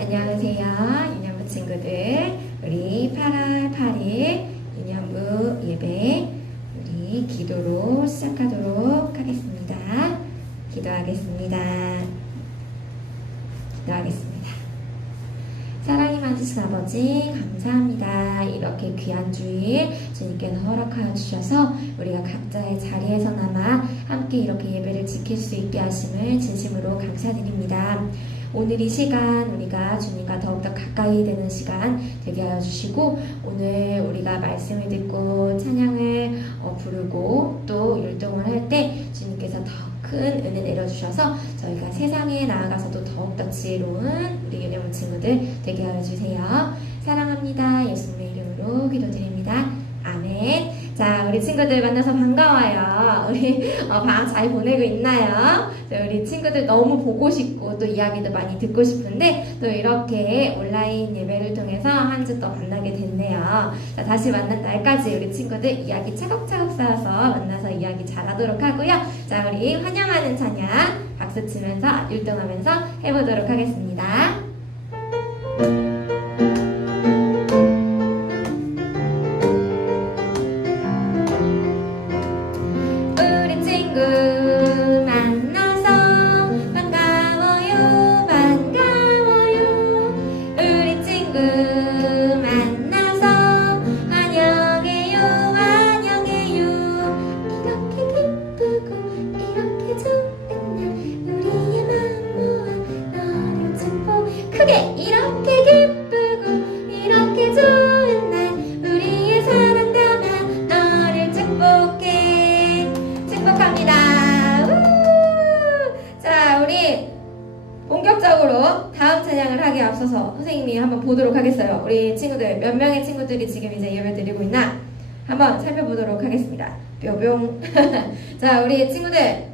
안녕하세요, 유년부 친구들. 우리 8월 8일 유년부 예배 우리 기도로 시작하도록 하겠습니다. 기도하겠습니다. 사랑이 많으신 아버지 감사합니다. 이렇게 귀한 주일 주님께서 허락하여 주셔서 우리가 각자의 자리에서나마 함께 이렇게 예배를 지킬 수 있게 하심을 진심으로 감사드립니다. 오늘 이 시간 우리가 주님과 더욱더 가까이 되는 시간 되게 하여 주시고, 오늘 우리가 말씀을 듣고 찬양을 부르고 또 율동을 할 때 주님께서 더 큰 은혜 내려주셔서 저희가 세상에 나아가서도 더욱더 지혜로운 우리 유년부 친구들 되게 하여 주세요. 사랑합니다. 예수님의 이름으로 기도드립니다. 아멘. 자, 우리 친구들 만나서 반가워요. 우리 방학 잘 보내고 있나요? 우리 친구들 너무 보고 싶고 또 이야기도 많이 듣고 싶은데 또 이렇게 온라인 예배를 통해서 한 주 또 만나게 됐네요. 자, 다시 만난 날까지 우리 친구들 이야기 차곡차곡 쌓아서 만나서 이야기 잘하도록 하고요. 자, 우리 환영하는 찬양 박수 치면서 율동하면서 해보도록 하겠습니다. 본격적으로 다음 찬양을 하기에 앞서서 선생님이 한번 보도록 하겠어요. 우리 친구들 몇 명의 친구들이 지금 이제 예배 드리고 있나 한번 살펴보도록 하겠습니다. 뿅뿅. 자, 우리 친구들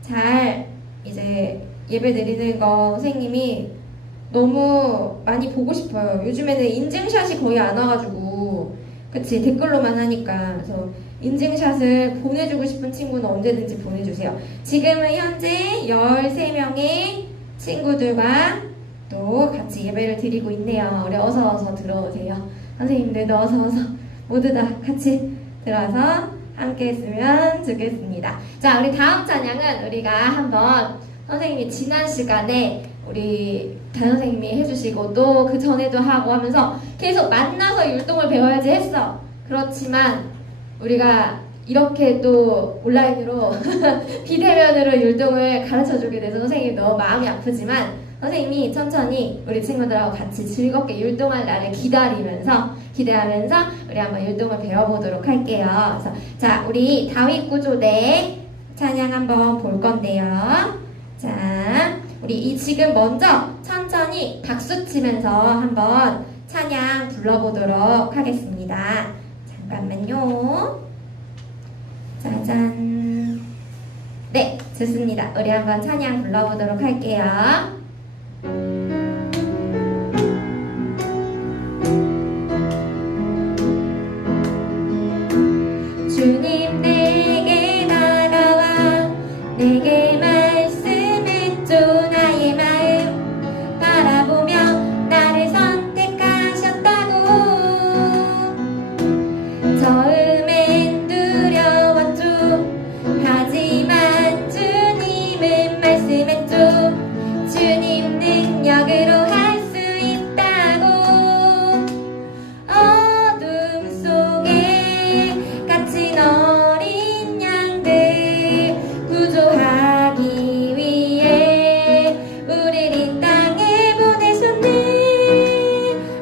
잘 이제 예배 드리는 거 선생님이 너무 많이 보고 싶어요. 요즘에는 인증샷이 거의 안 와가지고, 그치, 댓글로만 하니까. 그래서 인증샷을 보내주고 싶은 친구는 언제든지 보내주세요. 지금은 현재 13명의 친구들과 또 같이 예배를 드리고 있네요. 우리 어서 들어오세요. 선생님들도 어서 모두 다 같이 들어와서 함께 했으면 좋겠습니다. 자, 우리 다음 찬양은 우리가 한번 선생님이 지난 시간에 우리 단 선생님이 해주시고 또 그 전에도 하고 하면서 계속 만나서 율동을 배워야지 했어. 그렇지만 우리가 이렇게 또 온라인으로 비대면으로 율동을 가르쳐주게 돼서 선생님이 너무 마음이 아프지만 선생님이 천천히 우리 친구들하고 같이 즐겁게 율동할 날을 기대하면서 우리 한번 율동을 배워보도록 할게요. 그래서 자, 우리 다윗 구조대 찬양 한번 볼 건데요. 자, 우리 지금 먼저 천천히 박수 치면서 한번 찬양 불러보도록 하겠습니다. 잠깐만요. 짜잔. 네, 좋습니다. 우리 한번 찬양 불러보도록 할게요. 주님 내게 다가와 내게 말씀했죠. 나의 마음 바라보며 나를 선택하셨다고. 처음엔 두려웠죠. 하지만 주님은 말씀했죠. 주님 능력으로 할 수 있다고. 어둠 속에 갇힌 어린 양들 구조하기 위해 우리를 이 땅에 보내셨네.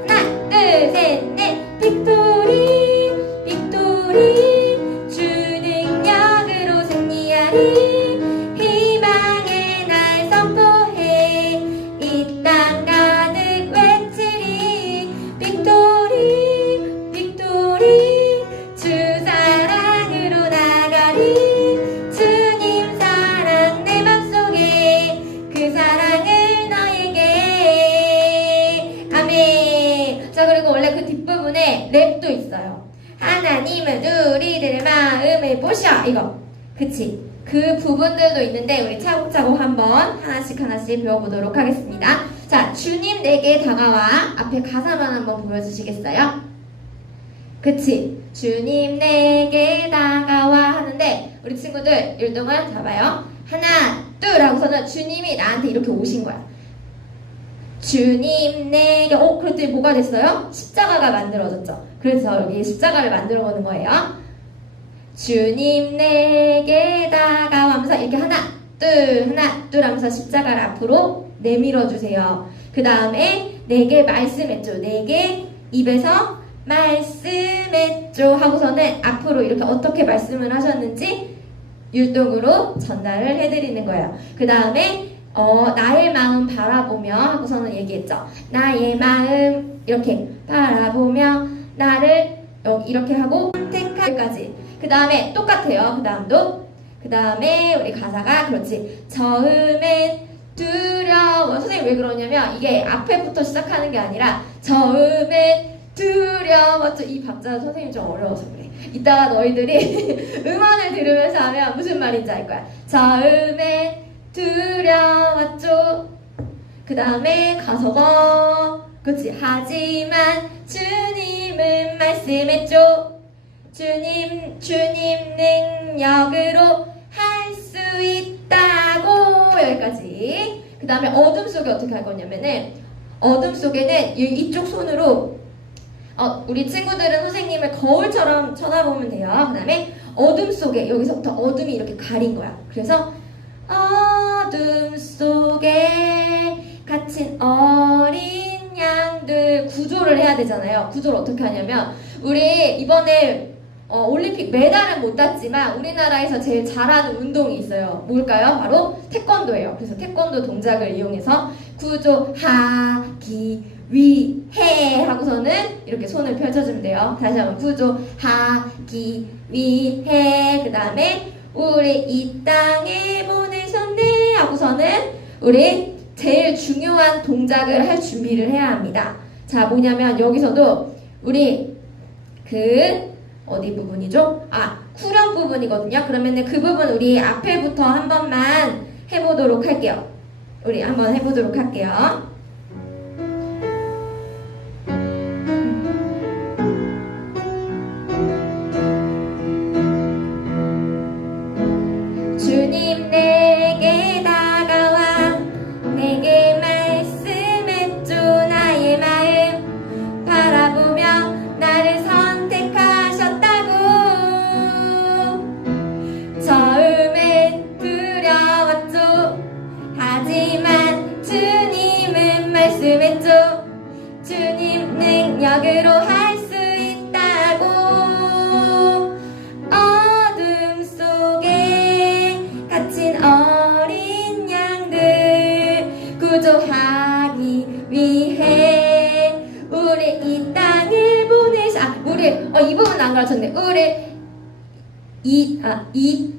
하나 둘 셋 넷. 빅토리 빅토리 주 능력으로 승리하리. 희망의 날 선포해 이 땅 가득 외치리. 빅토리 빅토리 주 사랑으로 나가리. 주님 사랑 내 맘속에 그 사랑을 너에게. 아멘. 자, 그리고 원래 그 뒷부분에 랩도 있어요. 하나님은 우리들의 마음을 보셔. 이거 그치? 그 부분들도 있는데 우리 차곡차곡 한번 하나씩 배워보도록 하겠습니다. 자, 주님 내게 다가와. 앞에 가사만 한번 보여주시겠어요? 그치? 주님 내게 다가와 하는데 우리 친구들 율동을 잡아요. 하나, 둘 하고서는 주님이 나한테 이렇게 오신 거야. 주님 내게 그랬더니 뭐가 됐어요? 십자가가 만들어졌죠. 그래서 여기 십자가를 만들어 보는 거예요. 주님 내게 다가와 하면서 이렇게 하나 둘 하면서 십자가를 앞으로 내밀어 주세요. 그 다음에 내게 말씀했죠. 내게 입에서 말씀했죠 하고서는 앞으로 이렇게 어떻게 말씀을 하셨는지 율동으로 전달을 해드리는 거예요. 그 다음에 나의 마음 바라보며 하고서는 얘기했죠. 나의 마음 이렇게 바라보며 나를 이렇게 하고 선택할까지. 그 다음에 똑같아요. 그 다음도. 그 다음에 우리 가사가 그렇지. 처음엔 두려워. 선생님 왜 그러냐면 이게 앞에부터 시작하는 게 아니라 처음엔 두려웠죠. 이 박자 선생님 좀 어려워서 그래. 이따가 너희들이 음원을 들으면서 하면 무슨 말인지 알 거야. 처음엔 두려웠죠. 그 다음에 가서가 그렇지. 하지만 주님은 말씀했죠. 주님 능력으로 할 수 있다고. 여기까지. 그 다음에 어둠 속에 어떻게 할 거냐면은 어둠 속에는 이쪽 손으로 우리 친구들은 선생님을 거울처럼 쳐다보면 돼요. 그 다음에 어둠 속에 여기서부터 어둠이 이렇게 가린 거야. 그래서 어둠 속에 갇힌 어린 양들 구조를 해야 되잖아요. 구조를 어떻게 하냐면 우리 이번에 올림픽 메달은 못 땄지만 우리나라에서 제일 잘하는 운동이 있어요. 뭘까요? 바로 태권도예요. 그래서 태권도 동작을 이용해서 구조하기 위해 하고서는 이렇게 손을 펼쳐주면 돼요. 다시 한번 구조하기 위해. 그 다음에 우리 이 땅에 보내셨네 하고서는 우리 제일 중요한 동작을 할 준비를 해야 합니다. 자, 뭐냐면 여기서도 우리 어디 부분이죠? 후렴 부분이거든요. 그러면은 그 부분 우리 앞에부터 한 번만 해보도록 할게요. 우리 한번 해보도록 할게요. 주님 내게 다가와 내게 말씀했죠. 나의 마음 바라보며 나를 선택하셨다고. 처음엔 두려웠죠. 하지만 주님은 말씀했죠. 주님 능력으로 할 수 있다고. 어둠 속에 갇힌 어린 양들 구조하기 위해 우리 이 땅에 우리 이 부분 안 가르쳤네. 우리 이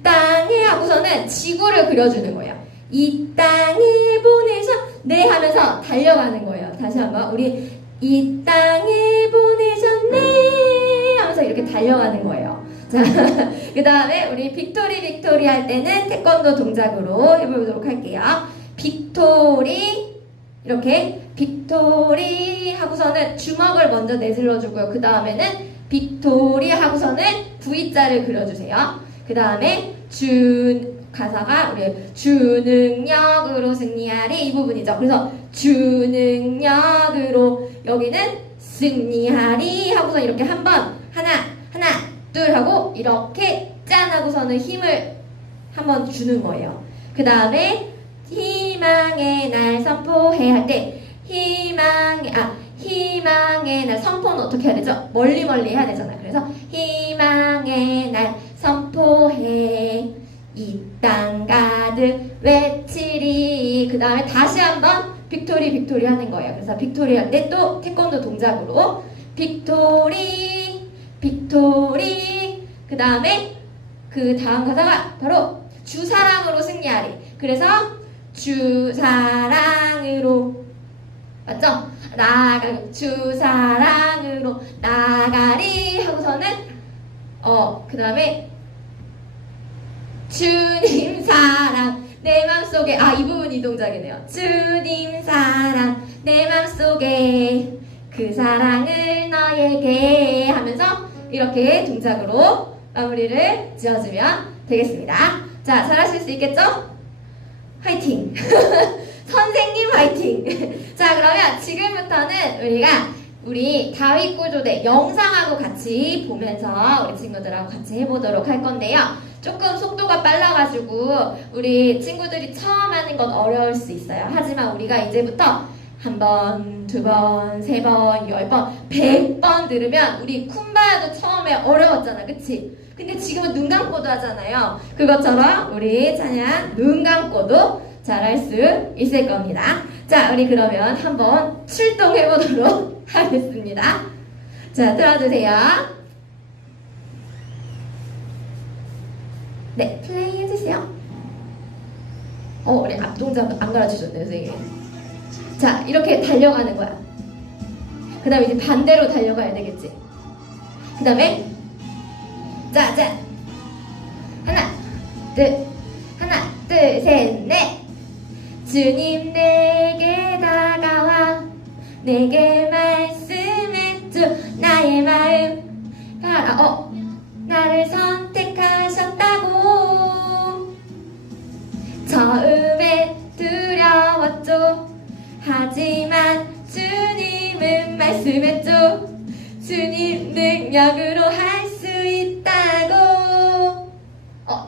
땅에 하고서는 지구를 그려주는 거예요. 이 땅에 보내셨네 하면서 달려가는 거예요. 다시 한번 우리 이 땅에 보내셨네 하면서 이렇게 달려가는 거예요. 자, 그 다음에 우리 빅토리 할 때는 태권도 동작으로 해보도록 할게요. 빅토리 이렇게 빅토리 하고서는 주먹을 먼저 내슬러 주고요. 그 다음에는 빅토리 하고서는 V자를 그려주세요. 그 다음에 가사가 우리 주능력으로 승리하리 이 부분이죠. 그래서 주능력으로 여기는 승리하리 하고서 이렇게 한번 하나 둘 하고 이렇게 짠 하고서는 힘을 한번 주는 거예요. 그 다음에 희망의 날 선포해 할 때 희망의 날 선포는 어떻게 해야 되죠? 멀리 해야 되잖아요. 그래서 희망의 날 선포해 이 땅 가득 외치리. 그 다음에 다시 한번 빅토리 하는 거예요. 그래서 빅토리 할 때 또 태권도 동작으로 빅토리 그 다음에 그 다음 가사가 바로 주 사랑으로 승리하리. 그래서 주 사랑으로 맞죠? 주 사랑으로 나가리 하고서는 그 다음에 주님 사랑 내 맘속에 이 부분 이 동작이네요. 주님 사랑 내 맘속에 그 사랑을 너에게 하면서 이렇게 동작으로 마무리를 지어주면 되겠습니다. 자, 잘하실 수 있겠죠? 화이팅! 선생님 화이팅! 자, 그러면 지금부터는 우리 다윗 구조대 영상하고 같이 보면서 우리 친구들하고 같이 해보도록 할 건데요. 조금 속도가 빨라가지고 우리 친구들이 처음 하는 건 어려울 수 있어요. 하지만 우리가 이제부터 한 번, 두 번, 세 번, 10번, 100번 들으면 우리 쿰바야도 처음에 어려웠잖아. 그치? 근데 지금은 눈 감고도 하잖아요. 그것처럼 우리 찬양 눈 감고도 잘할 수 있을 겁니다. 자, 우리 그러면 한번 출동해보도록 하겠습니다. 자, 들어주세요. 네, 플레이 해주세요. 우리 앞동작 안 가르쳐줬네요, 선생님. 자, 이렇게 달려가는 거야. 그 다음에 이제 반대로 달려가야 되겠지. 그 다음에 자 하나 둘 셋 넷. 주님 내게 다가와 내게 말씀해줘 나의 마음 바라 나를 선택하셨다고. 처음에 두려웠죠. 하지만 주님은 말씀했죠. 주님 능력으로 할 수 있다고.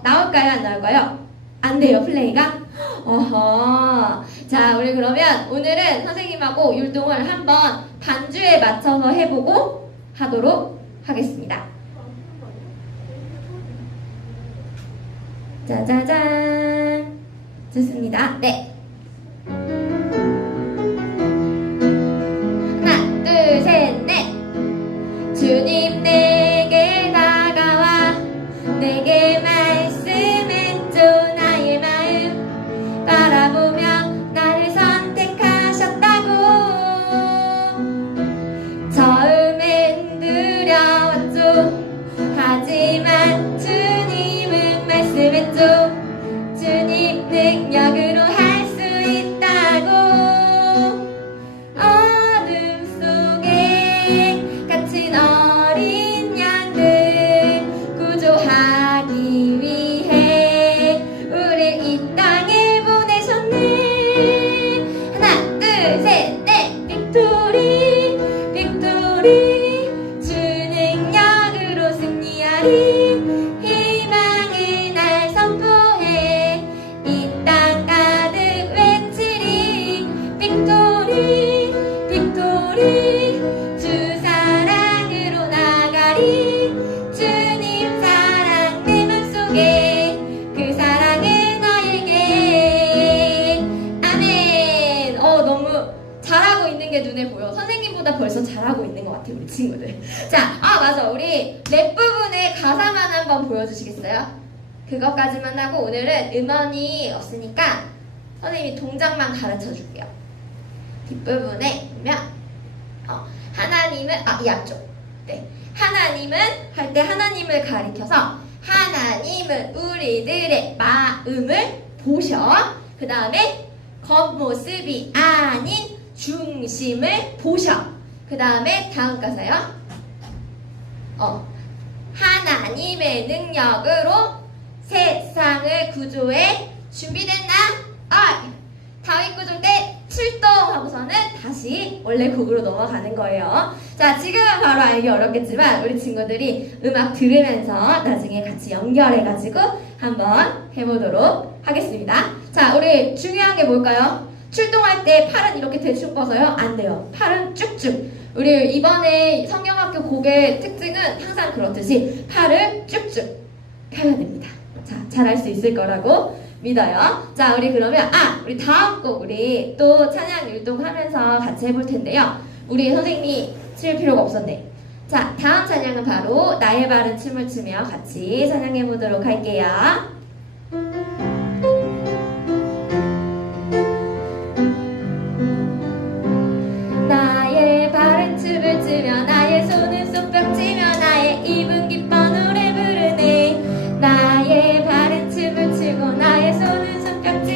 나올까요? 안 나올까요? 안 돼요, 플레이가? 어허. 자, 우리 그러면 오늘은 선생님하고 율동을 한번 반주에 맞춰서 해보고 하도록 하겠습니다. 짜자잔. 좋습니다. 네. 하나, 둘, 셋, 넷. 주님 내게 다가와 내게 말씀해줘 나의 마음 바라보며 나를 선택하셨다고. 처음엔 두려웠죠. 하지만 주님은 말씀했죠. 주님 능력으로 할 수 있다고. 어둠 속에 갇힌 어린 양들 구조하기 위해 우릴 이 땅에 보내셨네. 하나 둘 셋 넷. 빅토리 빅토리 주 능력으로 승리하리. 희망의 날 선포해 이 땅 가득 외치리. 빅토리 빅토리 주 사랑으로 나가리. 주님 사랑 내 맘속에 그 사랑은 너에게. 아멘. 너무 잘하고 있는 게 눈에 보여. 선생님보다 벌써 잘하고 있는 것 같아요, 우리 친구들. 자, 맞아. 우리 랩 부분의 가사만 한번 보여주시겠어요? 그것까지만 하고 오늘은 음원이 없으니까 선생님이 동작만 가르쳐 줄게요. 뒷부분에 보면 하나님은 이 앞쪽. 네. 하나님은 할 때 하나님을 가리켜서 하나님은 우리들의 마음을 보셔. 그 다음에 겉모습이 아닌 중심을 보셔. 그 다음에 다음 가사요. 하나님의 능력으로 세상을 구조해 준비됐나? 다윗 구조 때 출동하고서는 다시 원래 곡으로 넘어가는 거예요. 자, 지금은 바로 알기 어렵겠지만 우리 친구들이 음악 들으면서 나중에 같이 연결해가지고 한번 해보도록 하겠습니다. 자, 우리 중요한 게 뭘까요? 출동할 때 팔은 이렇게 대충 뻗어요? 안 돼요. 팔은 쭉쭉. 우리 이번에 성경학교 곡의 특징은 항상 그렇듯이 팔을 쭉쭉 펴야 됩니다. 자, 잘할 수 있을 거라고 믿어요. 자, 우리 그러면 우리 다음 곡 우리 또 찬양 율동하면서 같이 해볼 텐데요. 우리 선생님이 칠 필요가 없었네. 자, 다음 찬양은 바로 나의 발은 춤을 추며 같이 찬양해 보도록 할게요. 나의 발은 춤을 추며 나의 손은 쏙벽 치며 나의 입은 기뻐 노래 부르네. 나의 발은 춤을 추고 나의 손은 손뼉 치며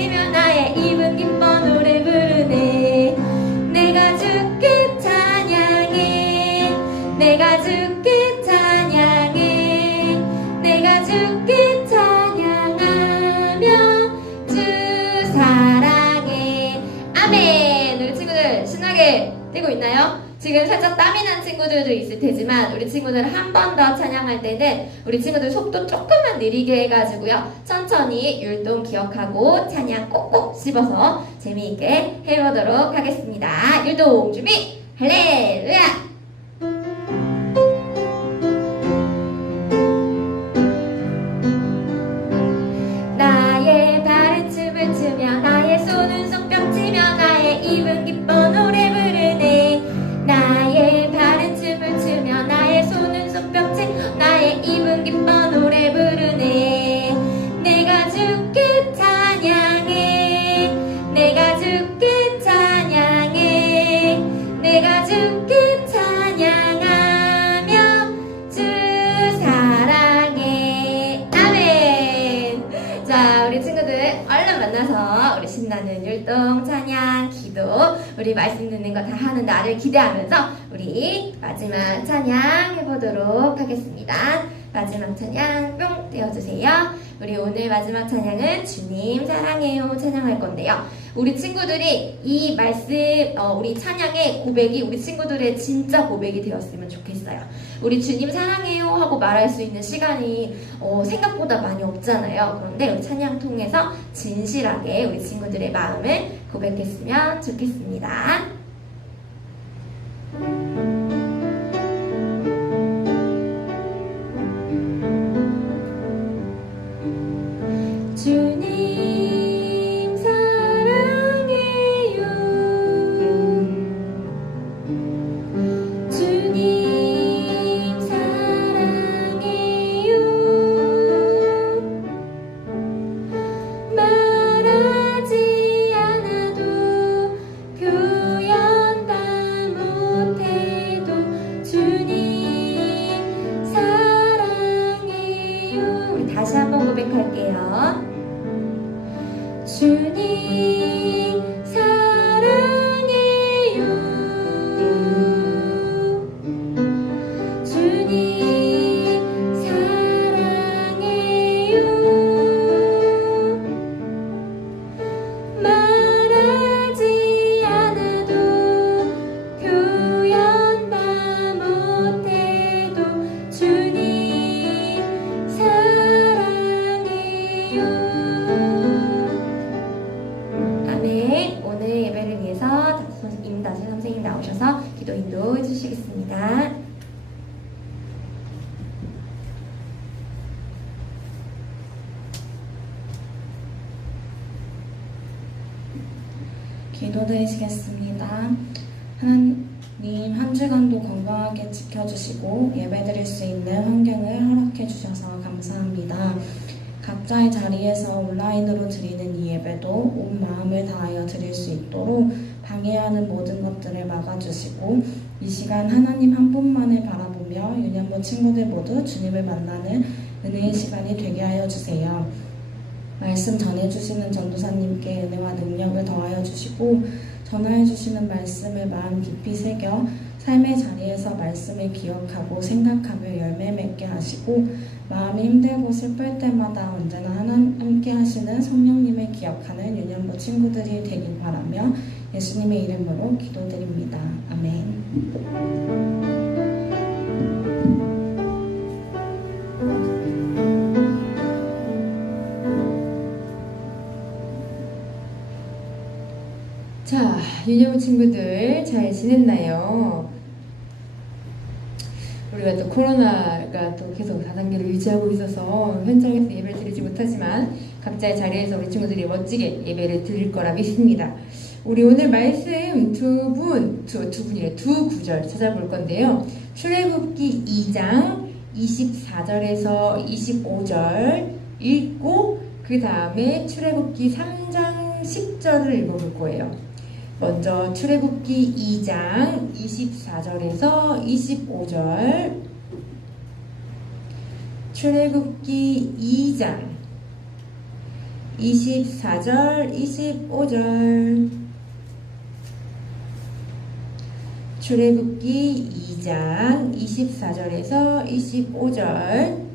지금 살짝 땀이 난 친구들도 있을 테지만 우리 친구들 한 번 더 찬양할 때는 우리 친구들 속도 조금만 느리게 해가지고요. 천천히 율동 기억하고 찬양 꼭꼭 씹어서 재미있게 해보도록 하겠습니다. 율동 준비! 할렐루야! 나의 발은 춤을 추며 나의 손은 손뼉 치며 나의 입은 기뻐 노래 부르네. 나의 발은 춤을 추며 나의 손은 손뼉 치며 나의 입은 기뻐 노래 부르네. 내가 주께 찬양해. 내가 주께 찬양해. 내가 주께 찬양하며 주 사랑해. 아멘. 자, 우리 친구들 얼른 만나서 우리 신나는 율동, 찬양, 기도, 우리 말씀 듣는 거 다 하는 날을 기대하면서 우리 마지막 찬양 해보도록 하겠습니다. 마지막 찬양 뿅 떼어주세요. 우리 오늘 마지막 찬양은 주님 사랑해요 찬양할 건데요. 우리 친구들이 이 말씀, 우리 찬양의 고백이 우리 친구들의 진짜 고백이 되었으면 좋겠어요. 우리 주님 사랑해요 하고 말할 수 있는 시간이 생각보다 많이 없잖아요. 그런데 우리 찬양 통해서 진실하게 우리 친구들의 마음을 고백했으면 좋겠습니다. 주님 사랑해요. 주님 사랑해요. 말하지 않아도 표현 다 못해도 주님 사랑해요. 우리 다시 한번 고백할게요. 주님 사랑해요. 주님 사랑해요. 말하지 않아도 표현 다 못해도 주님 사랑해요. 오늘 예배를 위해서 임다수 선생님 나오셔서 기도 인도해 주시겠습니다. 기도드리시겠습니다. 하나님, 한 주간도 건강하게 지켜주시고 예배드릴 수 있는 환경을 허락해 주셔서 감사합니다. 각자의 자리에서 온라인으로 드리는 이 예배도 온 마음을 다하여 드릴 수 있도록 방해하는 모든 것들을 막아주시고 이 시간 하나님 한 분만을 바라보며 유년부 친구들 모두 주님을 만나는 은혜의 시간이 되게 하여 주세요. 말씀 전해주시는 전도사님께 은혜와 능력을 더하여 주시고 전하해 주시는 말씀을 마음 깊이 새겨 삶의 자리에서 말씀을 기억하고 생각하며 열매 맺게 하시고 마음이 힘들고 슬플 때마다 언제나 함께 하시는 성령님을 기억하는 유년부 친구들이 되길 바라며 예수님의 이름으로 기도드립니다. 아멘. 자, 유년부 친구들 잘 지냈나요? 우리가 또 코로나가 또 계속 4단계를 유지하고 있어서 현장에서 예배를 드리지 못하지만 각자의 자리에서 우리 친구들이 멋지게 예배를 드릴 거라 믿습니다. 우리 오늘 말씀 두 구절 찾아볼 건데요. 출애굽기 2장 24절에서 25절 읽고 그 다음에 출애굽기 3장 10절을 읽어볼 거예요. 먼저 출애굽기 2장 24절에서 25절 출애굽기 2장 24절 25절 출애굽기 2장 24절에서 25절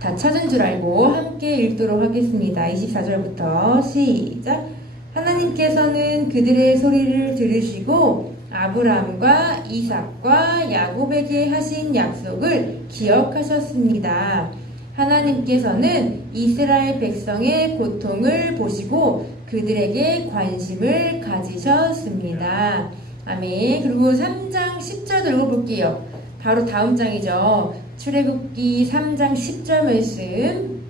다 찾은 줄 알고 함께 읽도록 하겠습니다. 24절부터 시작. 하나님께서는 그들의 소리를 들으시고 아브라함과 이삭과 야곱에게 하신 약속을 기억하셨습니다. 하나님께서는 이스라엘 백성의 고통을 보시고 그들에게 관심을 가지셨습니다. 아멘. 그리고 3장 10절 읽어볼게요. 바로 다음 장이죠. 출애굽기 3장 10절 말씀.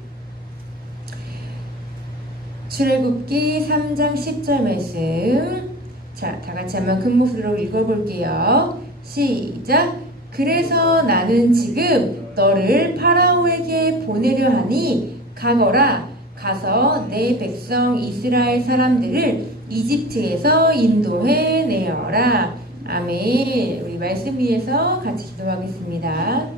출애굽기 3장 10절 말씀. 자, 다 같이 한번 큰 목소리로 읽어볼게요. 시작. 그래서 나는 지금 너를 파라오에게 보내려 하니 가거라. 가서 내 백성 이스라엘 사람들을 이집트에서 인도해 내어라. 아멘. 우리 말씀 위에서 같이 기도하겠습니다.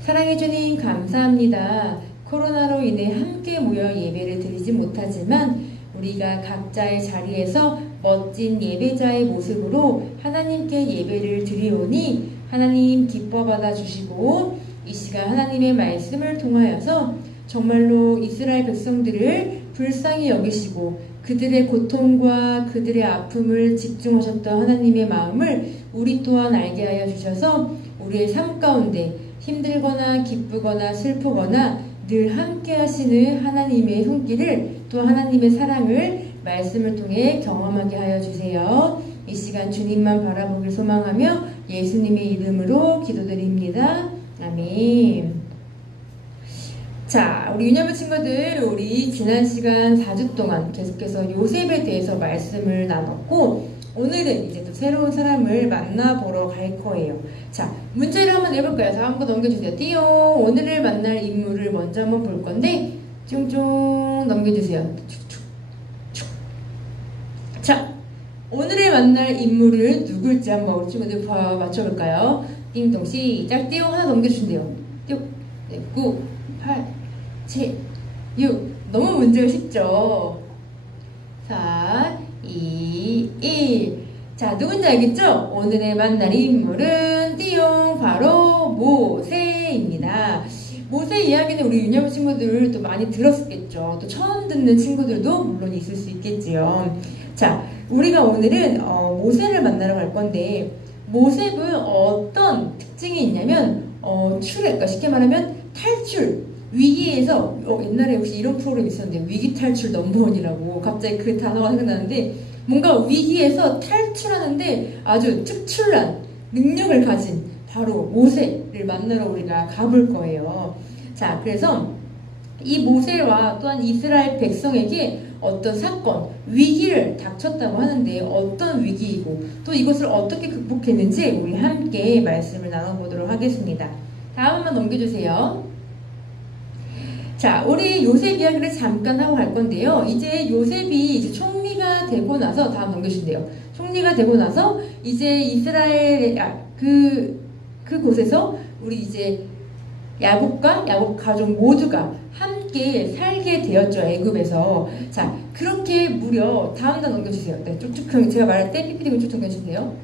사랑해 주님 감사합니다. 코로나로 인해 함께 모여 예배를 드리지 못하지만 우리가 각자의 자리에서 멋진 예배자의 모습으로 하나님께 예배를 드리오니 하나님 기뻐 받아 주시고 이 시간 하나님의 말씀을 통하여서 정말로 이스라엘 백성들을 불쌍히 여기시고 그들의 고통과 그들의 아픔을 집중하셨던 하나님의 마음을 우리 또한 알게 하여 주셔서 우리의 삶 가운데 힘들거나 기쁘거나 슬프거나 늘 함께 하시는 하나님의 손길을 또 하나님의 사랑을 말씀을 통해 경험하게 하여 주세요. 이 시간 주님만 바라보길 소망하며 예수님의 이름으로 기도드립니다. 아멘. 자, 우리 유년부 친구들, 우리 지난 시간 4주 동안 계속해서 요셉에 대해서 말씀을 나눴고 오늘은 이제 또 새로운 사람을 만나보러 갈 거예요. 자, 문제를 한번 내볼까요? 다음 거 넘겨주세요. 띠용. 오늘을 만날 인물을 먼저 한번 볼 건데 쫑쫑 넘겨주세요. 축축축. 자, 오늘을 만날 인물을 누굴지 한번 우리 친구들 맞춰볼까요? 띵동 시작. 띠용 하나 넘겨주신대요. 띠용. 네, 9, 8, 7, 6. 너무 문제가 쉽죠? 4, 2, 1. 자, 누군지 알겠죠? 오늘의 만날 인물은 띠용 바로 모세입니다. 모세 이야기는 우리 유년 친구들 또 많이 들었겠죠. 또 처음 듣는 친구들도 물론 있을 수 있겠지요. 자, 우리가 오늘은 모세를 만나러 갈 건데 모세는 어떤 특징이 있냐면 그러니까 쉽게 말하면 탈출, 위기에서 옛날에 혹시 이런 프로그램 있었는데 위기 탈출 넘버원이라고 갑자기 그 단어가 생각나는데 뭔가 위기에서 탈출하는데 아주 특출난 능력을 가진 바로 모세를 만나러 우리가 가볼 거예요. 자, 그래서 이 모세와 또한 이스라엘 백성에게 어떤 사건, 위기를 닥쳤다고 하는데 어떤 위기이고 또 이것을 어떻게 극복했는지 우리 함께 말씀을 나눠보도록 하겠습니다. 다음 한번 넘겨주세요. 자, 우리 요셉 이야기를 잠깐 하고 갈 건데요. 이제 요셉이 이제 총리가 되고 나서 다음 넘겨주신대요. 총리가 되고 나서 이제 이스라엘 그곳에서 우리 이제 야곱과 야곱 가족 모두가 함께 살게 되었죠. 애굽에서. 자, 그렇게 무려 다음 단 넘겨주세요. 네, 쭉쭉 제가 말할 때 삐삐리고 쭉 넘겨주세요.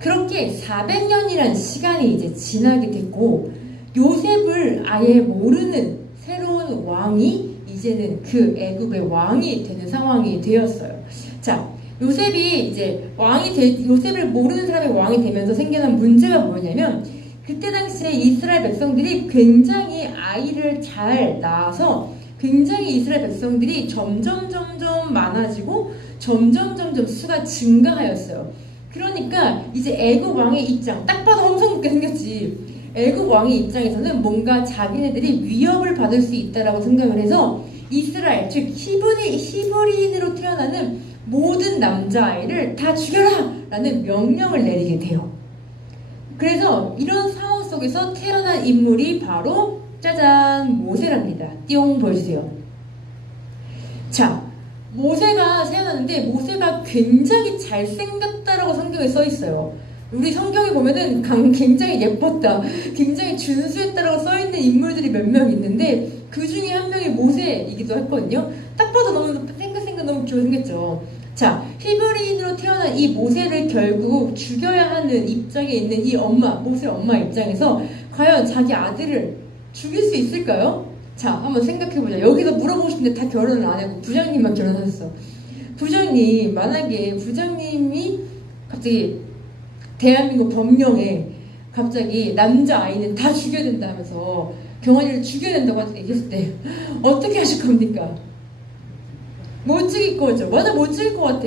그렇게 400년이라는 시간이 이제 지나게 됐고 요셉을 아예 모르는 새로운 왕이 이제는 그 애굽의 왕이 되는 상황이 되었어요. 자, 요셉이 이제 요셉을 모르는 사람이 왕이 되면서 생겨난 문제가 뭐냐면 그때 당시에 이스라엘 백성들이 굉장히 아이를 잘 낳아서 굉장히 이스라엘 백성들이 점점 많아지고 점점 수가 증가하였어요. 그러니까 이제 애굽 왕의 입장 딱 봐도 황성롭게 생겼지. 애굽 왕의 입장에서는 뭔가 자기네들이 위협을 받을 수 있다라고 생각을 해서 이스라엘 즉 히브리인으로 태어나는 모든 남자아이를 다 죽여라! 라는 명령을 내리게 돼요. 그래서 이런 상황 속에서 태어난 인물이 바로 짜잔 모세랍니다. 띠용 보여주세요. 자, 모세가 태어났는데 모세가 굉장히 잘생겼다라고 성경에 써 있어요. 우리 성경에 보면은 굉장히 예뻤다, 굉장히 준수했다라고 써 있는 인물들이 몇 명 있는데 그 중에 한 명이 모세이기도 했거든요. 딱 봐도 너무 생각 너무 귀여워 생겼죠. 자, 히브리인으로 태어난 이 모세를 결국 죽여야 하는 입장에 있는 이 모세 엄마 입장에서 과연 자기 아들을 죽일 수 있을까요? 자, 한번 생각해보자. 여기서 물어보고 싶은데 다 결혼을 안 하고 부장님만 결혼하셨어. 부장님, 만약에 부장님이 갑자기 대한민국 법령에 갑자기 남자아이는 다 죽여야 된다 하면서 경환이를 죽여야 된다고 얘기했을 때 어떻게 하실 겁니까? 못 죽일 거죠. 맞아, 못 죽일 것 같아.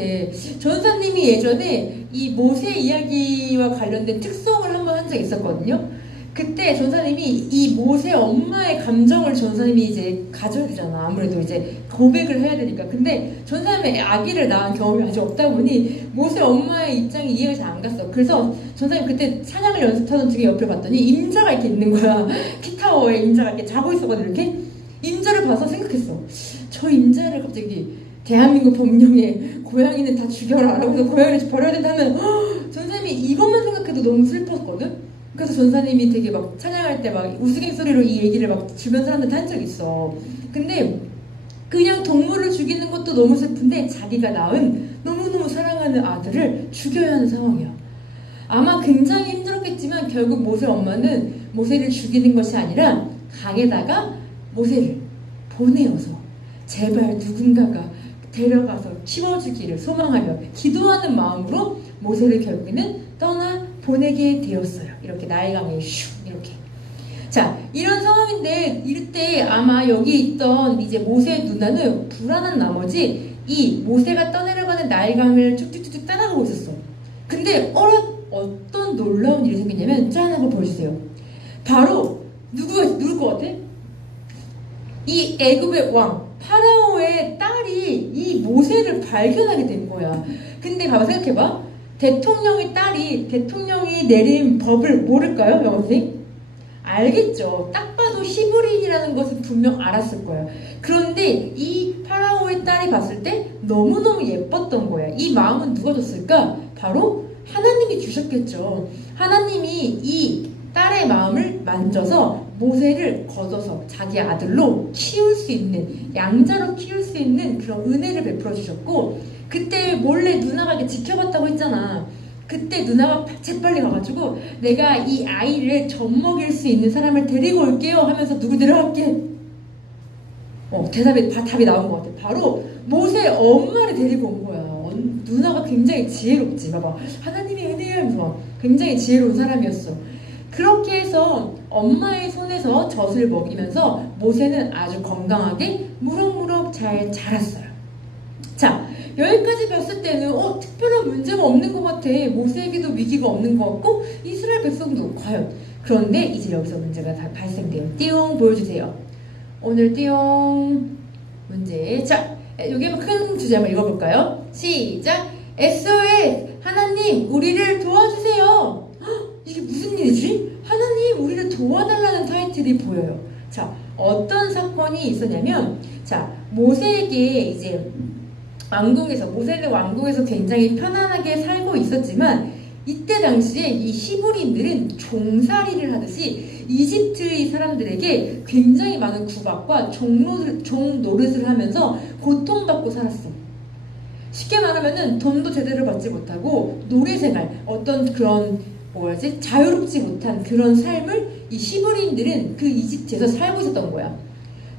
전사님이 예전에 이 모세 이야기와 관련된 특송을 한번 한 적이 있었거든요. 그때 전사님이 이 모세 엄마의 감정을 전사님이 이제 가져야 되잖아. 아무래도 이제 고백을 해야 되니까. 근데 전사님의 아기를 낳은 경험이 아직 없다 보니 모세 엄마의 입장이 이해가 잘 안 갔어. 그래서 전사님 그때 찬양을 연습하던 중에 옆에 봤더니 임자가 이렇게 있는 거야. 키타워에 임자가 이렇게 자고 있었거든. 이렇게 임자를 봐서 생각했어. 저 임자를 갑자기 대한민국 법령에 고양이는 다 죽여라 라고 해서 고양이를 버려야 된다면 전사님이 이것만 생각해도 너무 슬펐거든. 그래서 전사님이 되게 막 찬양할 때 막 우스갯소리로 이 얘기를 막 주변 사람들한테 한 적이 있어. 근데 그냥 동물을 죽이는 것도 너무 슬픈데 자기가 낳은 너무너무 사랑하는 아들을 죽여야 하는 상황이야. 아마 굉장히 힘들었겠지만 결국 모세 엄마는 모세를 죽이는 것이 아니라 강에다가 모세를 보내어서 제발 누군가가 데려가서 키워주기를 소망하며 기도하는 마음으로 모세를 결국에는 떠나 보내게 되었어요. 이렇게 나일강에 슉 이렇게. 자, 이런 상황인데 이럴 때 아마 여기 있던 이제 모세의 누나는 불안한 나머지 이 모세가 떠내려가는 나일강을 쭉쭉쭉 따라가고 있었어. 근데 어떤 놀라운 일이 생겼냐면 짠 한번 보여주세요. 바로 누굴 것 같아? 이 애굽의 왕 파라오의 딸이 이 모세를 발견하게 된 거야. 근데 가만 생각해봐. 대통령의 딸이 대통령이 내린 법을 모를까요? 영어 선생님? 알겠죠. 딱 봐도 히브리인이라는 것은 분명 알았을 거야. 그런데 이 파라오의 딸이 봤을 때 너무너무 예뻤던 거야. 이 마음은 누가 줬을까? 바로 하나님이 주셨겠죠. 하나님이 이 딸의 마음을 만져서 모세를 거둬서 자기 아들로 키울 수 있는, 양자로 키울 수 있는 그런 은혜를 베풀어 주셨고, 그때 몰래 누나가 이렇게 지켜봤다고 했잖아. 그때 누나가 재빨리 가가지고 내가 이 아이를 젖먹일 수 있는 사람을 데리고 올게요 하면서 누구 데려갈게? 답이 나온 것 같아. 바로 모세 엄마를 데리고 온 거야. 누나가 굉장히 지혜롭지. 봐봐. 하나님의 은혜야 하면서 굉장히 지혜로운 사람이었어. 그렇게 해서 엄마의 손에서 젖을 먹이면서 모세는 아주 건강하게 무럭무럭 잘 자랐어요. 자, 여기까지 봤을 때는 특별한 문제가 없는 것 같아. 모세에게도 위기가 없는 것 같고 이스라엘 백성도 과연. 그런데 이제 여기서 문제가 다 발생돼요. 띠용 보여주세요. 오늘 띠용 문제. 자, 여기 한번 큰 주제 한번 읽어볼까요? 시작. SOS 하나님 우리를 도와주세요. 이게 무슨 일이지? 하나님 우리를 도와달라는 타이틀이 보여요. 자, 어떤 사건이 있었냐면, 자, 모세에게 이제 모세는 왕궁에서 굉장히 편안하게 살고 있었지만 이때 당시에 이 히브리인들은 종살이를 하듯이 이집트의 사람들에게 굉장히 많은 구박과 종노릇을 하면서 고통받고 살았어. 쉽게 말하면은 돈도 제대로 받지 못하고 노예생활, 어떤 그런 자유롭지 못한 그런 삶을 이 히브리인들은 그 이집트에서 살고 있었던 거야.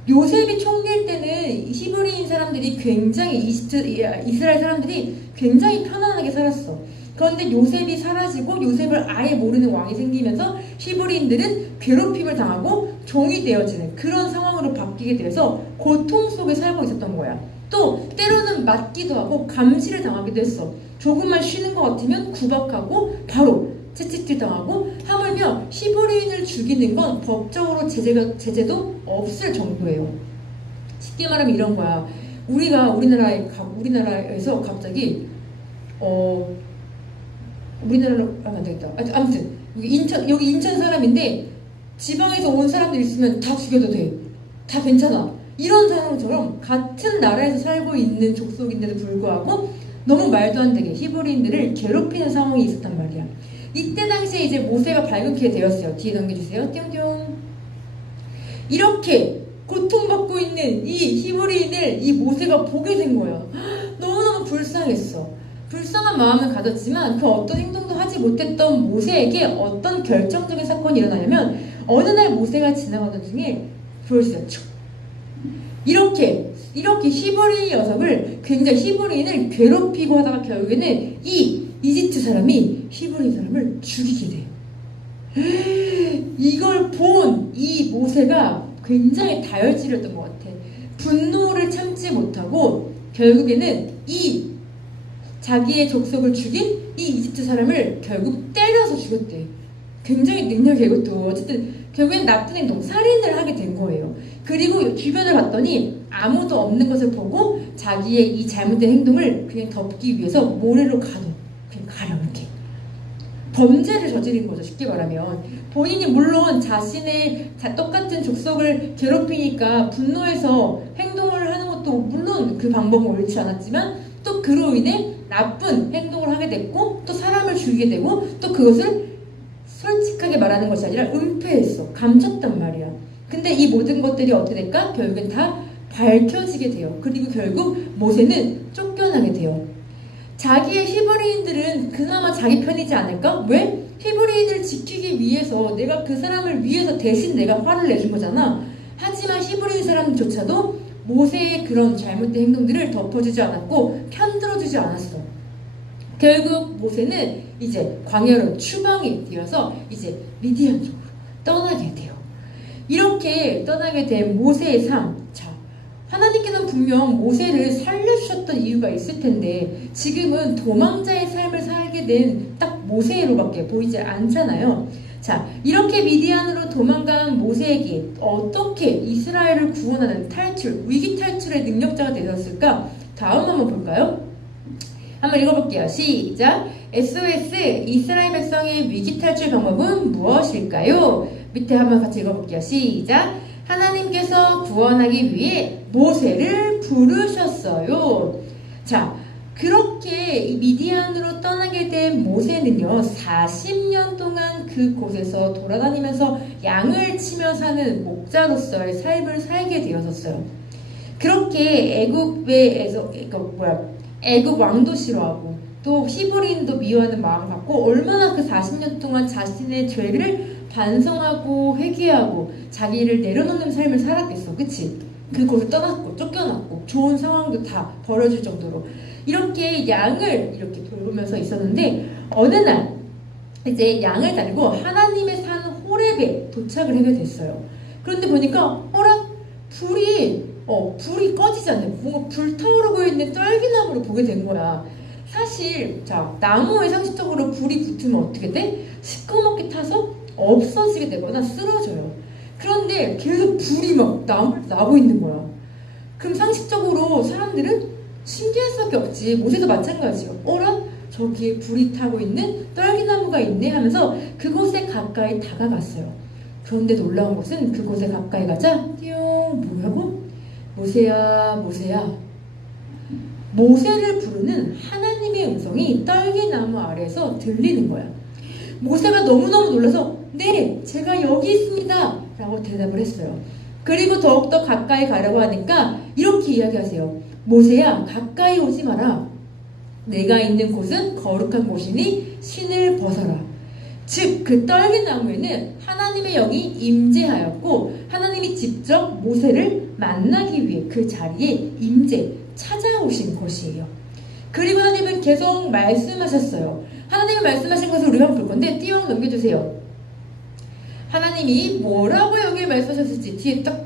요셉이 총리일 때는 히브리인 사람들이 굉장히 이스라엘 사람들이 굉장히 편안하게 살았어. 그런데 요셉이 사라지고 요셉을 아예 모르는 왕이 생기면서 히브리인들은 괴롭힘을 당하고 종이 되어지는 그런 상황으로 바뀌게 돼서 고통 속에 살고 있었던 거야. 또 때로는 맞기도 하고 감시를 당하기도 했어. 조금만 쉬는 것 같으면 구박하고 바로 채찍질 당하고, 하물며 히브리인을 죽이는 건 법적으로 제재도 없을 정도예요. 쉽게 말하면 이런 거야. 우리나라에서 갑자기 우리나라로 하면 안 되겠다. 아무튼 여기 인천 사람인데 지방에서 온 사람들 있으면 다 죽여도 돼. 다 괜찮아. 이런 상황처럼 같은 나라에서 살고 있는 족속인데도 불구하고 너무 말도 안 되게 히브리인들을 괴롭히는 상황이 있었단 말이야. 이때 당시에 이제 모세가 발견하게 되었어요. 뒤에 넘겨주세요. 띵띵. 이렇게 고통받고 있는 이 히브리인을 이 모세가 보게 된 거야. 너무너무 불쌍했어. 불쌍한 마음을 가졌지만 그 어떤 행동도 하지 못했던 모세에게 어떤 결정적인 사건이 일어나냐면, 어느 날 모세가 지나가던 중에 보여주세요. 이렇게 히브리 녀석을 굉장히 히브리인을 괴롭히고 하다가 결국에는 이 이집트 사람이 히브리 사람을 죽이게 돼. 이걸 본 이 모세가 굉장히 다혈질이었던 것 같아. 분노를 참지 못하고 결국에는 이 자기의 족속을 죽인 이 이집트 사람을 결국 때려서 죽였대. 굉장히 능력이 이것도 어쨌든 결국엔 나쁜 행동, 살인을 하게 된 거예요. 그리고 주변을 봤더니 아무도 없는 것을 보고 자기의 이 잘못된 행동을 그냥 덮기 위해서 모래로 그냥 가려 이렇게 범죄를 저지른 거죠. 쉽게 말하면 본인이 물론 자신의 똑같은 족속을 괴롭히니까 분노해서 행동을 하는 것도 물론 그 방법은 옳지 않았지만 또 그로 인해 나쁜 행동을 하게 됐고 또 사람을 죽이게 되고 또 그것을 솔직하게 말하는 것이 아니라 은폐했어. 감췄단 말이야. 근데 이 모든 것들이 어떻게 될까? 결국엔 다 밝혀지게 돼요. 그리고 결국 모세는 쫓겨나게 돼요. 자기의 히브리인들은 그나마 자기 편이지 않을까? 왜? 히브리인을 지키기 위해서 내가 그 사람을 위해서 대신 내가 화를 내준 거잖아. 하지만 히브리인 사람조차도 모세의 그런 잘못된 행동들을 덮어주지 않았고 편들어주지 않았어. 결국 모세는 이제 광야로 추방이 되어서 이제 미디안 쪽으로 떠나게 돼요. 이렇게 떠나게 된 모세의 삶. 자, 하나님께서는 분명 모세를 살려주셨던 이유가 있을 텐데 지금은 도망자의 삶을 살게 된 딱 모세로밖에 보이지 않잖아요. 자, 이렇게 미디안으로 도망간 모세에게 어떻게 이스라엘을 구원하는 탈출, 위기 탈출의 능력자가 되었을까? 다음 한번 볼까요? 한번 읽어볼게요. 시작! SOS 이스라엘 백성의 위기 탈출 방법은 무엇일까요? 밑에 한번 같이 읽어볼게요. 시작! 하나님께서 구원하기 위해 모세를 부르셨어요. 자, 그렇게 이 미디안으로 떠나게 된 모세는요, 40년 동안 그곳에서 돌아다니면서 양을 치며 사는 목자로서의 삶을 살게 되었었어요. 그렇게 애굽 왕도 싫어하고 또 히브리인도 미워하는 마음을 갖고 얼마나 그 40년 동안 자신의 죄를 반성하고 회개하고 자기를 내려놓는 삶을 살았겠어. 그치? 그곳을 떠났고 쫓겨났고 좋은 상황도 다 버려질 정도로 이렇게 양을 이렇게 돌보면서 있었는데 어느 날 이제 양을 달고 하나님의 산 호렙에 도착을 하게 됐어요. 그런데 보니까 불이 꺼지지 않네. 뭔가 불타오르고 있는 떨기나무를 보게 된 거야. 사실 자, 나무에 상식적으로 불이 붙으면 어떻게 돼? 시꺼멓게 타서 없어지게 되거나 쓰러져요. 그런데 계속 불이 막 나고 있는 거야. 그럼 상식적으로 사람들은 신기할 수밖에 없지. 모세도 마찬가지요. 저기에 불이 타고 있는 떨기나무가 있네 하면서 그곳에 가까이 다가갔어요. 그런데 놀라운 것은 그곳에 가까이 가자 띠용 뭐라고? 모세야 모세야. 모세를 부르는 하나님의 음성이 떨기나무 아래에서 들리는 거야. 모세가 너무너무 놀라서 네, 제가 여기 있습니다 라고 대답을 했어요. 그리고 더욱더 가까이 가려고 하니까 이렇게 이야기하세요. 모세야, 가까이 오지 마라. 내가 있는 곳은 거룩한 곳이니 신을 벗어라. 즉, 그 떨기나무에는 하나님의 영이 임재하였고 하나님이 직접 모세를 만나기 위해 그 자리에 찾아오신 것이에요. 그리고 하나님은 계속 말씀하셨어요. 하나님이 말씀하신 것을 우리가 한번 볼 건데 띄워 넘겨주세요. 하나님이 뭐라고 여기에 말씀하셨을지 뒤에 딱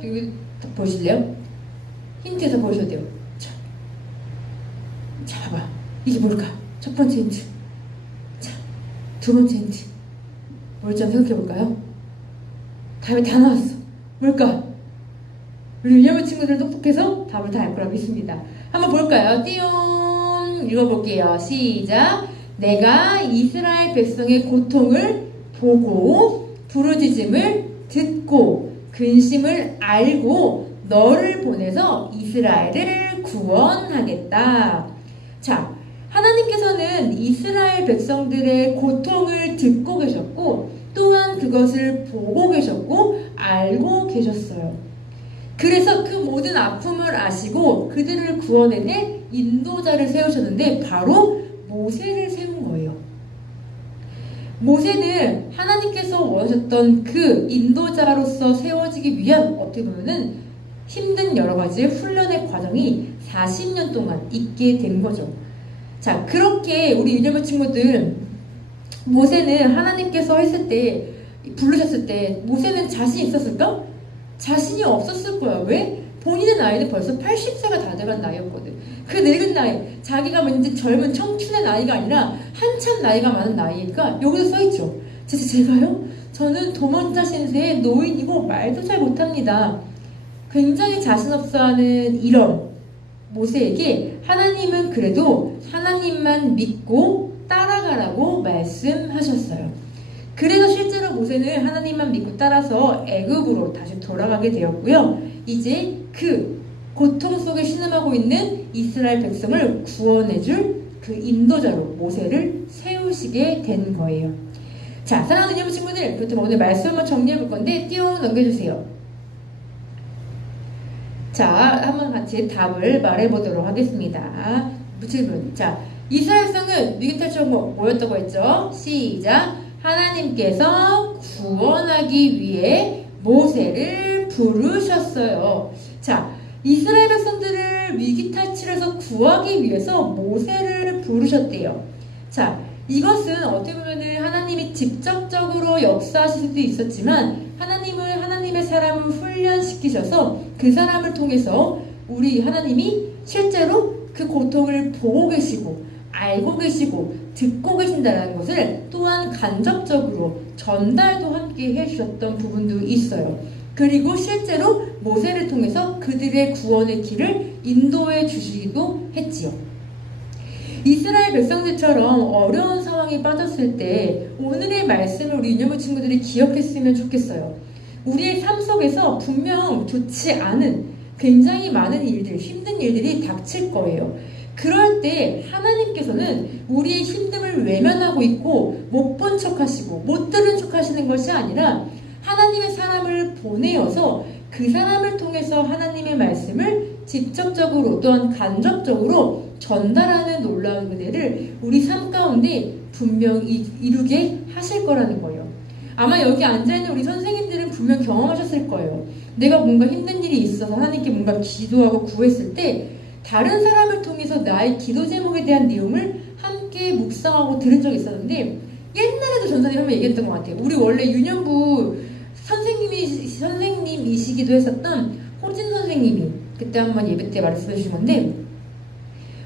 보실래요? 힌트에서 보셔도 돼요. 자, 봐봐. 이게 뭘까? 첫 번째 힌트. 자, 두 번째 힌트. 뭘지 한번 생각해볼까요? 답이 다 나왔어. 뭘까? 우리 위험한 친구들은 똑똑해서 답을 다 알 거라고 믿습니다. 한번 볼까요? 띠용! 읽어볼게요. 시작! 내가 이스라엘 백성의 고통을 보고 부르짖음을 듣고 근심을 알고 너를 보내서 이스라엘을 구원하겠다. 자, 하나님께서는 이스라엘 백성들의 고통을 듣고 계셨고 또한 그것을 보고 계셨고 알고 계셨어요. 그래서 그 모든 아픔을 아시고 그들을 구원해낼 인도자를 세우셨는데 바로 모세를 세운 거예요. 모세는 하나님께서 원하셨던 그 인도자로서 세워지기 위한 어떻게 보면은 힘든 여러 가지 훈련의 과정이 40년 동안 있게 된 거죠. 자, 그렇게 우리 유년부 친구들, 모세는 하나님께서 했을 때, 부르셨을 때, 모세는 자신 있었을까? 자신이 없었을 거야. 왜? 본인의 나이는 벌써 80세가 다 돼간 나이였거든. 그 늙은 나이, 자기가 왠지 젊은 청춘의 나이가 아니라 한참 나이가 많은 나이니까 여기서 써있죠. 제가요? 저는 도망자 신세의 노인이고 말도 잘 못합니다. 굉장히 자신 없어하는 이런 모세에게 하나님은 그래도 하나님만 믿고 따라가라고 말씀하셨어요. 그래서 실제로 모세는 하나님만 믿고 따라서 애굽으로 다시 돌아가게 되었고요. 이제 그 고통 속에 신음하고 있는 이스라엘 백성을 구원해줄 그 인도자로 모세를 세우시게 된 거예요. 자, 사랑하는 여러분 친구들, 그렇다면 오늘 말씀 한번 정리해 볼 건데 띄워 넘겨주세요. 자, 한번 같이 답을 말해보도록 하겠습니다. 질문. 자, 이스라엘 백성은 위기 탈출 뭐였다고 했죠? 시작. 하나님께서 구원하기 위해 모세를 부르셨어요. 자, 이스라엘 백성들을 위기 탈출해서 구하기 위해서 모세를 부르셨대요. 자, 이것은 어떻게 보면은 하나님이 직접적으로 역사하실 수도 있었지만 하나님은 하나님의 사람을 훈련시키셔서 그 사람을 통해서 우리 하나님이 실제로 그 고통을 보고 계시고 알고 계시고 듣고 계신다는 것을 또한 간접적으로 전달도 함께 해주셨던 부분도 있어요. 그리고 실제로 모세를 통해서 그들의 구원의 길을 인도해 주시기도 했지요. 이스라엘 백성들처럼 어려운 상황에 빠졌을 때 오늘의 말씀을 우리 유년부 친구들이 기억했으면 좋겠어요. 우리의 삶 속에서 분명 좋지 않은 굉장히 많은 일들, 힘든 일들이 닥칠 거예요. 그럴 때 하나님께서는 우리의 힘듦을 외면하고 있고 못 본 척하시고 못 들은 척하시는 것이 아니라 하나님의 사람을 보내어서 그 사람을 통해서 하나님의 말씀을 직접적으로 또한 간접적으로 전달하는 놀라운 은혜를 우리 삶 가운데 분명히 이루게 하실 거라는 거예요. 아마 여기 앉아있는 우리 선생님들은 분명 경험하셨을 거예요. 내가 뭔가 힘든 일이 있어서 하나님께 뭔가 기도하고 구했을 때 다른 사람을 통해서 나의 기도 제목에 대한 내용을 함께 묵상하고 들은 적이 있었는데 옛날에도 전사님 한번 얘기했던 것 같아요. 우리 원래 유년부 선생님이시기도 했었던 호진 선생님이 그때 한번 예배 때 말씀해 주신 건데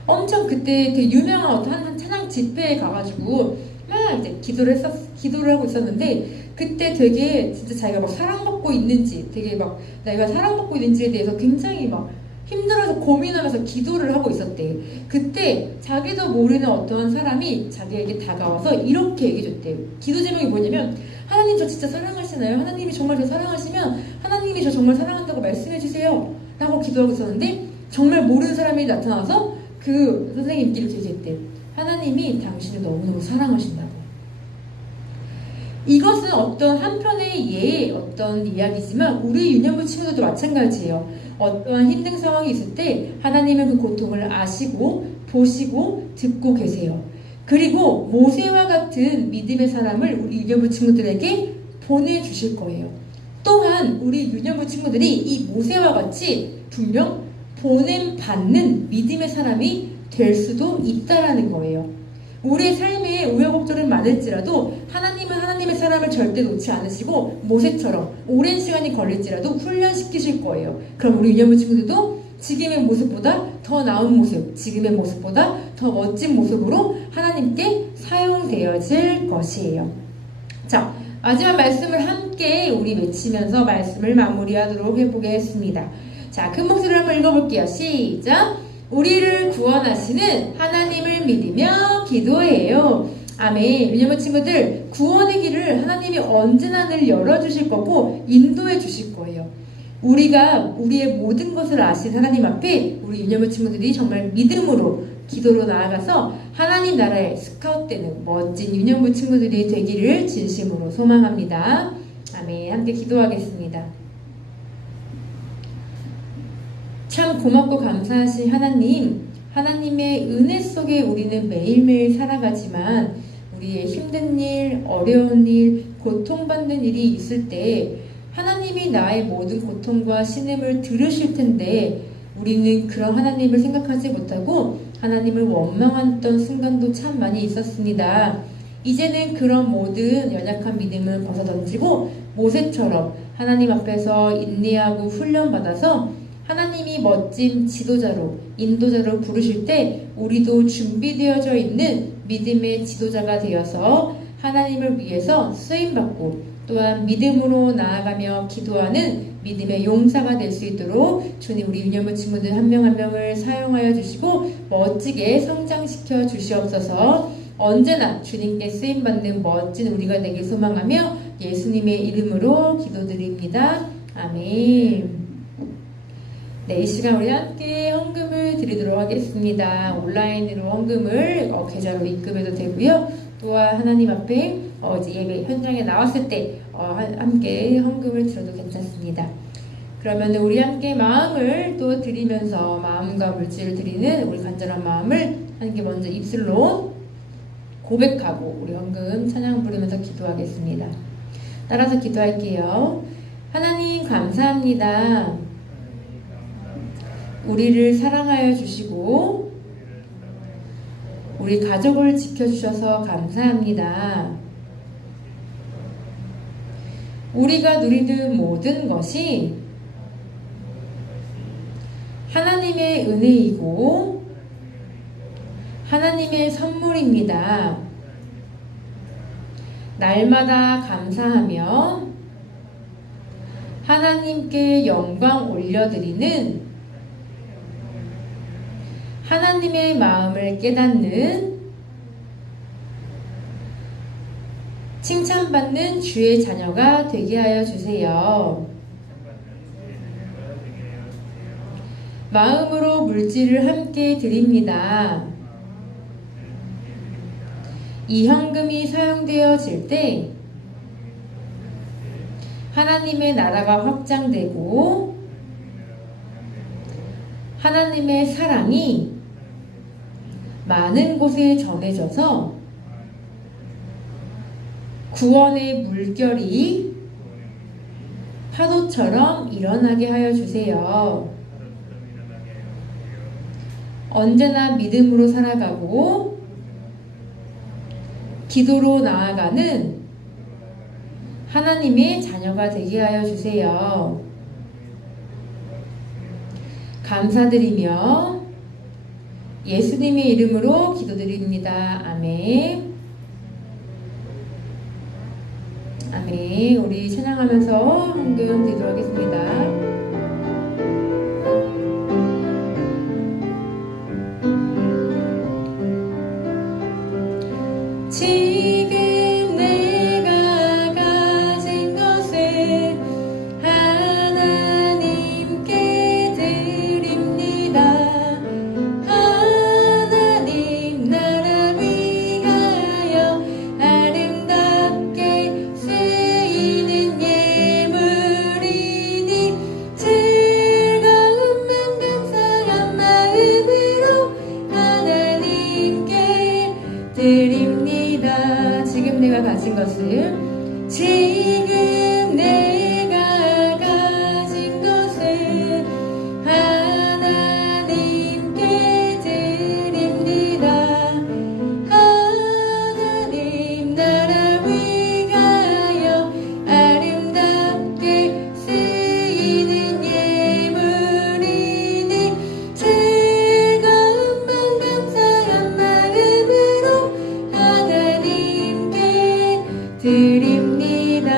엄청 그때 되게 유명한 어떤 한 찬양 집회에 가가지고 막 이제 기도를 하고 있었는데 그때 되게 진짜 자기가 막 사랑받고 있는지 되게 막 내가 사랑받고 있는지에 대해서 굉장히 막 힘들어서 고민하면서 기도를 하고 있었대. 그때 자기도 모르는 어떤 사람이 자기에게 다가와서 이렇게 얘기해줬대. 기도 제목이 뭐냐면 하나님 저 진짜 사랑하시나요? 하나님이 정말 저 사랑하시면 하나님이 저 정말 사랑한다고 말씀해주세요 라고 기도하고 있었는데 정말 모르는 사람이 나타나서 그 선생님께 제시했대. 하나님이 당신을 너무너무 사랑하신다고. 이것은 어떤 한편의 예의 어떤 이야기지만 우리 유년부 친구들도 마찬가지예요. 어떠한 힘든 상황이 있을 때 하나님은 그 고통을 아시고 보시고 듣고 계세요. 그리고 모세와 같은 믿음의 사람을 우리 유년부 친구들에게 보내주실 거예요. 또한 우리 유년부 친구들이 이 모세와 같이 분명 보냄받는 믿음의 사람이 될 수도 있다라는 거예요. 우리의 삶에 우여곡절은 많을지라도 하나님은 하나님의 사람을 절대 놓지 않으시고 모세처럼 오랜 시간이 걸릴지라도 훈련시키실 거예요. 그럼 우리 유년부 친구들도 지금의 모습보다 더 나은 모습, 지금의 모습보다 더 멋진 모습으로 하나님께 사용되어질 것이에요. 자, 마지막 말씀을 함께 우리 외치면서 말씀을 마무리하도록 해보겠습니다. 자, 큰 목소리로 한번 읽어볼게요. 시작! 우리를 구원하시는 하나님을 믿으며 기도해요. 아멘. 유년부 친구들, 구원의 길을 하나님이 언제나 늘 열어주실 거고 인도해 주실 거예요. 우리가 우리의 모든 것을 아신 하나님 앞에 우리 유년부 친구들이 정말 믿음으로 기도로 나아가서 하나님 나라에 스카웃되는 멋진 유년부 친구들이 되기를 진심으로 소망합니다. 아멘. 함께 기도하겠습니다. 참 고맙고 감사하신 하나님, 하나님의 은혜 속에 우리는 매일매일 살아가지만 우리의 힘든 일, 어려운 일, 고통받는 일이 있을 때 하나님이 나의 모든 고통과 신음을 들으실 텐데 우리는 그런 하나님을 생각하지 못하고 하나님을 원망했던 순간도 참 많이 있었습니다. 이제는 그런 모든 연약한 믿음을 벗어던지고 모세처럼 하나님 앞에서 인내하고 훈련받아서 하나님이 멋진 지도자로, 인도자로 부르실 때 우리도 준비되어져 있는 믿음의 지도자가 되어서 하나님을 위해서 쓰임받고 또한 믿음으로 나아가며 기도하는 믿음의 용사가 될 수 있도록 주님 우리 유년부 친구들 한 명 한 명을 사용하여 주시고 멋지게 성장시켜 주시옵소서. 언제나 주님께 쓰임받는 멋진 우리가 되길 소망하며 예수님의 이름으로 기도드립니다. 아멘. 네, 이 시간 우리 함께 헌금을 드리도록 하겠습니다. 온라인으로 헌금을 계좌로 입금해도 되고요. 또한 하나님 앞에 이제 예배 현장에 나왔을 때 함께 헌금을 드려도 괜찮습니다. 그러면 우리 함께 마음을 또 드리면서 마음과 물질을 드리는 우리 간절한 마음을 함께 먼저 입술로 고백하고 우리 헌금 찬양 부르면서 기도하겠습니다. 따라서 기도할게요. 하나님 감사합니다. 우리를 사랑하여 주시고 우리 가족을 지켜주셔서 감사합니다. 우리가 누리는 모든 것이 하나님의 은혜이고 하나님의 선물입니다. 날마다 감사하며 하나님께 영광 올려드리는 하나님의 마음을 깨닫는 칭찬받는 주의 자녀가 되게 하여 주세요. 마음으로 물질을 함께 드립니다. 이 헌금이 사용되어질 때 하나님의 나라가 확장되고 하나님의 사랑이 많은 곳에 전해져서 구원의 물결이 파도처럼 일어나게 하여 주세요. 언제나 믿음으로 살아가고 기도로 나아가는 하나님의 자녀가 되게 하여 주세요. 감사드리며 예수님의 이름으로 기도드립니다. 아멘. 아멘. 우리 찬양하면서 헌금 드리도록 하겠습니다. 지금 내가 가진 것을 하나님께 드립니다. 하나님 나라 위하여 아름답게 쓰이는 예물이니 즐거운 맘 감사한 마음으로 하나님께 드립니다. 지금 내가 가진 것을 지금 내가 가진 것을 하나님께 드립니다. 하나님 나라 위하여 아름답게 쓰이는 예물이니 즐거운 맘 감사한 마음으로 하나님께 드립니다.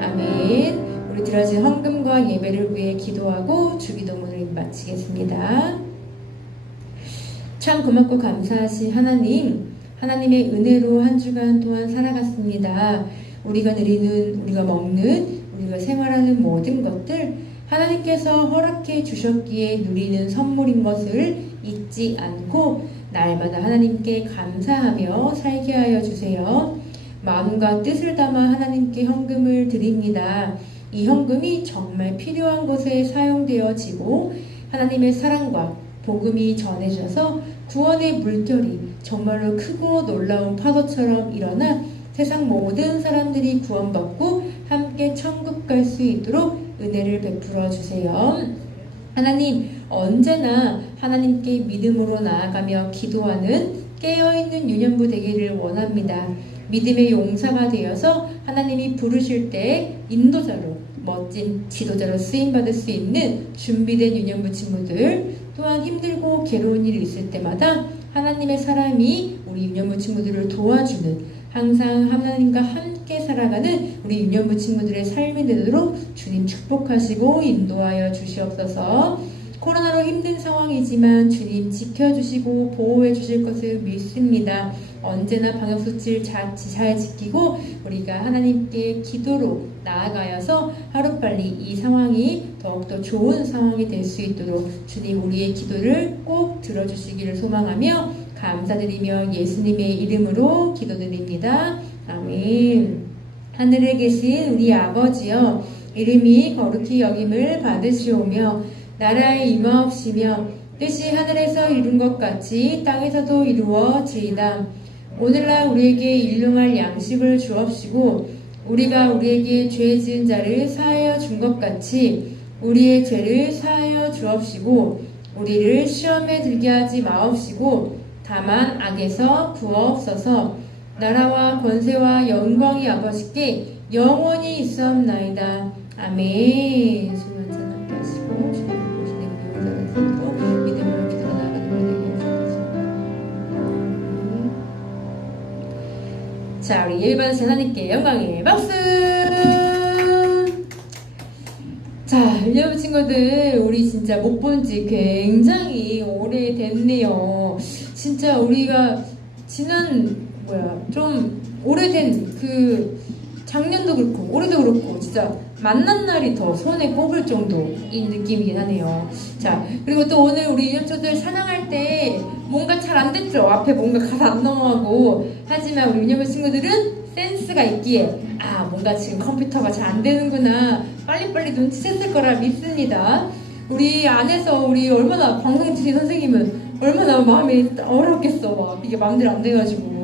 아멘. 우리 드려진 헌금과 예배를 위해 기도하고 주기도문을 마치겠습니다. 참 고맙고 감사하신 하나님, 하나님의 은혜로 한 주간 동안 살아갔습니다. 우리가 누리는, 우리가 먹는, 우리가 생활하는 모든 것들 하나님께서 허락해 주셨기에 누리는 선물인 것을 잊지 않고 날마다 하나님께 감사하며 살게 하여 주세요. 마음과 뜻을 담아 하나님께 헌금을 드립니다. 이 헌금이 정말 필요한 곳에 사용되어지고 하나님의 사랑과 복음이 전해져서 구원의 물결이 정말로 크고 놀라운 파도처럼 일어나 세상 모든 사람들이 구원받고 함께 함께 천국 갈 수 있도록 은혜를 베풀어 주세요. 하나님, 언제나 하나님께 믿음으로 나아가며 기도하는 깨어있는 유년부 되기를 원합니다. 믿음의 용사가 되어서 하나님이 부르실 때 인도자로, 멋진 지도자로 쓰임받을 수 있는 준비된 유년부 친구들, 또한 힘들고 괴로운 일이 있을 때마다 하나님의 사람이 우리 유년부 친구들을 도와주는, 항상 하나님과 함께 살아가는 우리 유년부 친구들의 삶이 되도록 주님 축복하시고 인도하여 주시옵소서. 코로나로 힘든 상황이지만 주님 지켜주시고 보호해 주실 것을 믿습니다. 언제나 방역수칙을 잘 지키고 우리가 하나님께 기도로 나아가여서 하루빨리 이 상황이 더욱더 좋은 상황이 될 수 있도록 주님 우리의 기도를 꼭 들어주시기를 소망하며 감사드리며 예수님의 이름으로 기도드립니다. 아멘. 하늘에 계신 우리 아버지여, 이름이 거룩히 여김을 받으시오며 나라에 임하옵시며 뜻이 하늘에서 이룬 것 같이 땅에서도 이루어지이다. 오늘날 우리에게 일용할 양식을 주옵시고 우리가 우리에게 죄 지은 자를 사하여 준 것 같이 우리의 죄를 사하여 주옵시고 우리를 시험에 들게 하지 마옵시고 다만 악에서 구하옵소서. 나라와 권세와 영광이 아버지께 영원히 있사옵나이다. 아멘. 주 완전 함께 하시고 주님 보시는 우리 영자를 믿음으로 기도로 나아가는 우리 되게 자, 우리 예배 받으신 하나님께 영광의 박수. 자, 유년부 친구들, 우리 진짜 못 본 지 굉장히 오래됐네요. 진짜 우리가 좀 오래된 작년도 그렇고 올해도 그렇고 진짜 만난 날이 더 손에 꼽을 정도인 느낌이긴 하네요. 자, 그리고 또 오늘 우리 유년초들 사랑할 때 뭔가 잘 안 됐죠? 앞에 뭔가 가사 안 넘어가고. 하지만 우리 유년부 친구들은 센스가 있기에 뭔가 지금 컴퓨터가 잘 안 되는구나, 빨리빨리 눈치챘을 거라 믿습니다. 우리 안에서 우리 얼마나 방송지휘 선생님은 얼마나 마음이 어렵겠어. 막 이게 마음대로 안 돼가지고.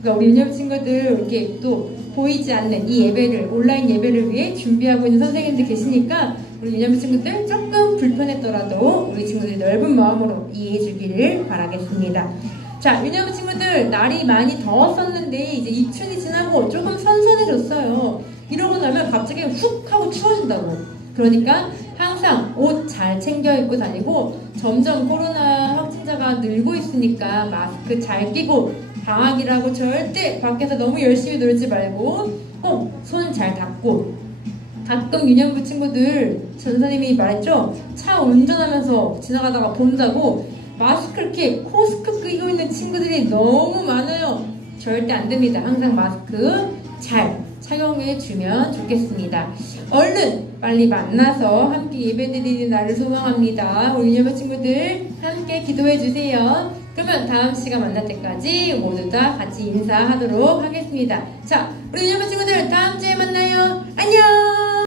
그러니까 우리 유년부 친구들 이렇게 또 보이지 않는 이 예배를, 온라인 예배를 위해 준비하고 있는 선생님들 계시니까 우리 유년부 친구들 조금 불편했더라도 우리 친구들이 넓은 마음으로 이해해 주기를 바라겠습니다. 자, 유년부 친구들, 날이 많이 더웠었는데 이제 입춘이 지나고 조금 선선해졌어요. 이러고 나면 갑자기 훅 하고 추워진다고. 그러니까 항상 옷 잘 챙겨 입고 다니고, 점점 코로나 확진자가 늘고 있으니까 마스크 잘 끼고, 방학이라고 절대 밖에서 너무 열심히 놀지 말고 꼭 손 잘 닦고. 가끔 유년부 친구들, 전사님이 말했죠? 차 운전하면서 지나가다가 본다고 마스크 이렇게 코스크 끼고 있는 친구들이 너무 많아요. 절대 안 됩니다. 항상 마스크 잘 착용해 주면 좋겠습니다. 얼른 빨리 만나서 함께 예배드리는 날을 소망합니다. 우리 유년부 친구들 함께 기도해 주세요. 그러면 다음 시간 만날 때까지 모두 다 같이 인사하도록 하겠습니다. 자, 우리 유년부 친구들 다음 주에 만나요. 안녕.